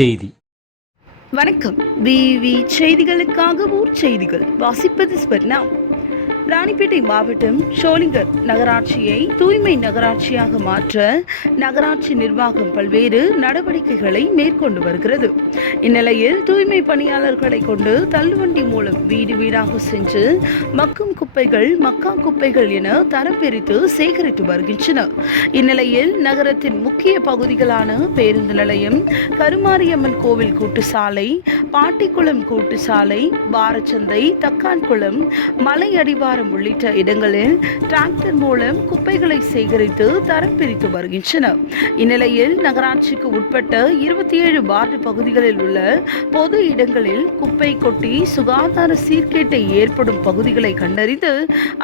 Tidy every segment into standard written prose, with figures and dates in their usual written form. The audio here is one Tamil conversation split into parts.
செய்தி. வணக்கம். விவி செய்திகளுக்காக ஊர் செய்திகள் வாசிப்பது ஸ்வர்ணா. ராணிப்பேட்டை மாவட்டம் ஷோலிங்கர் நகராட்சியை தூய்மை நகராட்சியாக மாற்ற நகராட்சி நிர்வாகம் பல்வேறு நடவடிக்கைகளை மேற்கொண்டு வருகிறது. இந்நிலையில் தூய்மை பணியாளர்களை கொண்டு தள்ளுவண்டி மூலம் வீடு வீடாக சென்று மக்கும் குப்பைகள், மக்கா குப்பைகள் என தரம் பிரித்து சேகரித்து வருகின்றன. இந்நிலையில் நகரத்தின் முக்கிய பகுதிகளான பேருந்து நிலையம், கருமாரியம்மன் கோவில் கூட்டுச்சாலை, பாட்டிக்குளம் கூட்டுச்சாலை, பாரச்சந்தை, தக்கான்குளம், மலை அடிவாரம் உள்ளிட்ட இடங்களில் டிராக்டர் மூலம் குப்பைகளை சேகரித்து தரம் பிரித்து வருகின்றன. இந்நிலையில் நகராட்சிக்கு உட்பட்ட 27 வார்டு பகுதிகளில் உள்ள பொது இடங்களில் குப்பை கொட்டி சுகாதார சீர்கேட்டை ஏற்படும் பகுதிகளை கண்டறிந்து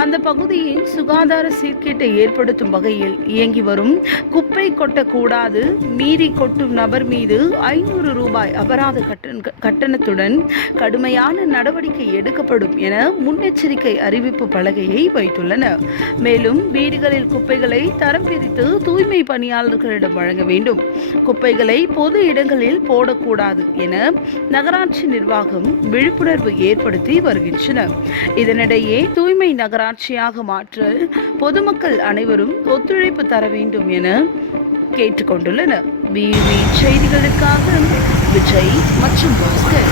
அந்த பகுதியின் சுகாதார சீர்கேட்டை ஏற்படுத்தும் வகையில் இயங்கி வரும் குப்பை கொட்டக்கூடாது, மீறி கொட்டும் நபர் மீது 500 ரூபாய் அபராத கட்டணத்துடன் கடுமையான நடவடிக்கை எடுக்கப்படும் என முன்னெச்சரிக்கை அறிவிப்பு பலகையை வைத்துள்ளனர். மேலும் வீடுகளில் குப்பைகளை தரம் பிரித்து தூய்மை பணியாளர்களிடம் வழங்க வேண்டும், குப்பைகளை பொது இடங்களில் போடக்கூடாது என நகராட்சி நிர்வாகம் விழிப்புணர்வு ஏற்படுத்தி வருகின்றனர். இதனிடையே தூய்மை நகராட்சியாக மாற்ற பொதுமக்கள் அனைவரும் ஒத்துழைப்பு தர வேண்டும் என கேட்டுக்கொண்டுள்ளனர். செய்திகளுக்காக விஜய் மற்றும் பாஸ்கர்.